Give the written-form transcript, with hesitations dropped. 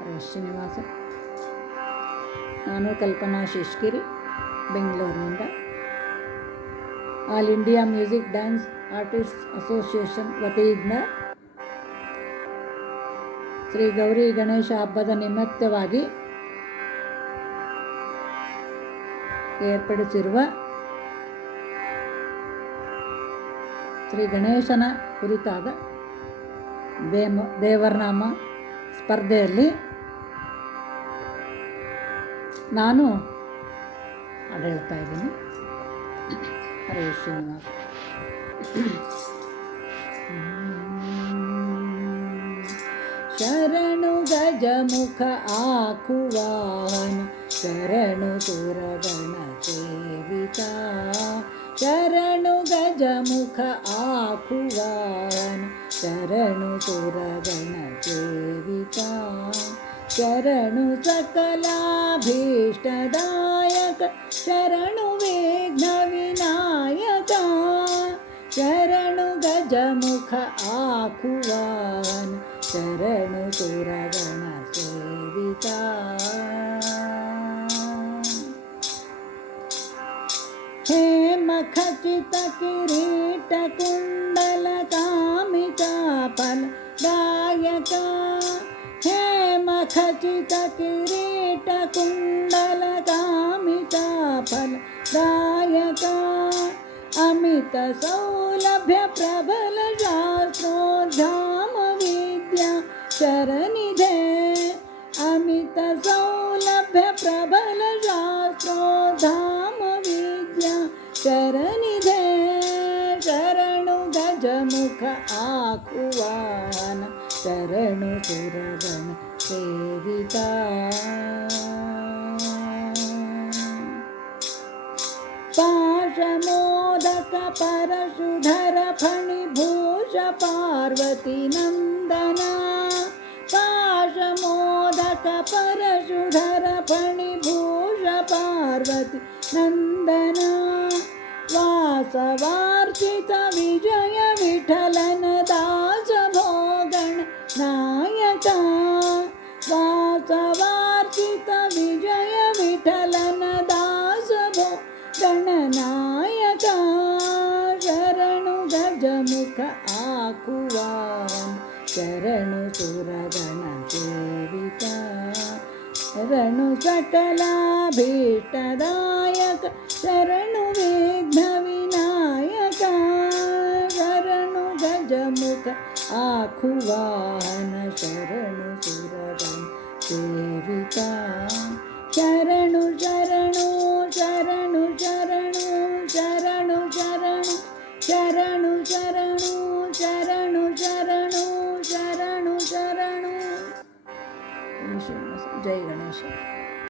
ಶ್ರೀನಿವಾಸ. ನಾನು ಕಲ್ಪನಾ ಶೇಷ್ಗಿರಿ, ಬೆಂಗಳೂರಿನಿಂದ. All India music dance artist association ವತಿಯಿಂದ ಶ್ರೀ ಗೌರಿ ಗಣೇಶ ಹಬ್ಬದ ನಿಮಿತ್ತವಾಗಿ ಏರ್ಪಡಿಸಿರುವ ಶ್ರೀ ಗಣೇಶನ ಕುರಿತಾದ ದೇವರನಾಮ ಸ್ಪರ್ಧೆಯಲ್ಲಿ ನಾನು ಹಾಡು ಹೇಳ್ತಾ ಇದ್ದೀನಿ. ಹರೇ ಶ್ರೀನಿವಾಸ. ಶರಣು ಗಜಮುಖ ಆಕುವಾಹನ, ಶರಣು ಸುರಗಣ ಸೇವಿತ. ಶರಣು ಗಜಮುಖ ಆಕುವಾಹನ, ಶರಣು ಸುರಗಣ ಸೇವಿತ. ಶರಣು ಸಕಲಾಭೀಷ್ಟದಾಯಕ, ಶರಣು ವಿಘ್ನ ವಿನಾಯಕ. ಶರಣು ಗಜಮುಖ ಆಕುವಾಹನ, ಶರಣು ಸುರಗಣ ಸೇವಿತ. ಹೇಮ ಖಚಿತ ಕಿರೀಟ ಕುಂಡಲ ಕಾಮಿತ ಫಲದಾಯಕ. ಹೇಮ ಖಚಿತ ಕಿರೀಟ ಕುಂಡಲ ಕಾಮಿತ ಫಲದಾಯಕ. ಅಮಿತ ಸೌಲಭ್ಯ ಪ್ರಬಲ ಶಾಸ್ತ್ರೋದ್ಧಾಮ ವಿದ್ಯಾ ಶರನಿಧೆ. ಅಮಿತ ಸೌಲಭ್ಯ ಪ್ರಬಲ ಶಾಸ್ತ್ರೋದ್ಧಾಮ ವಿದ್ಯಾ ಶರನಿಧೆ. ಶರಣು ಗಜಮುಖ ಆಕುವಾಹನ, ಶರಣು ಸುರಗಣ ಸೇವಿತ. ಪಾಶಮೋದಕ ಪರಶುಧರ ಫಣಿಭೂಷ ಪಾರ್ವತಿ ನಂದನ. ಪಾಶಮೋದಕ ಪರಶುಧರ ಫಣಿಭೂಷ ಪಾರ್ವತಿ ನಂದನ. ವಾಸವಾರ್ಚಿತ ವಿಜಯ ವಿಠಲನ ದಾಸ ಭೋಗಣ ನಾಯಕ. ವಾಸವಾರ್ಚಿತ ವಿಜಯ ವಿಠಲನ ದಾಸ ಗಣನಾಯಕ. ಶರಣು ಗಜಮುಖ ಆಕುವಾಹನ, ಶರಣು ಸುರಗಣ ಸೇವಿತ. ಶರಣು ಸಕಲಾಭೀಷ್ಟದಾಯಕ, ಶರಣು ವಿಘ್ನ ವಿನಾಯಕ. ಶರಣು ಗಜಮುಖ ಆಕುವಾಹನ, ಶರಣು ಸುರಗಣ ಸೇವಿತ. ಶರಣು ಶರಣು ಶರಣು ಶರಣು ಶರಣು ಶರಣು ಶರಣು ಶರಣು ಶರಣು ಶರಣು ಶರಣು ಶರಣು. ಜೈ ಗಣೇಶ.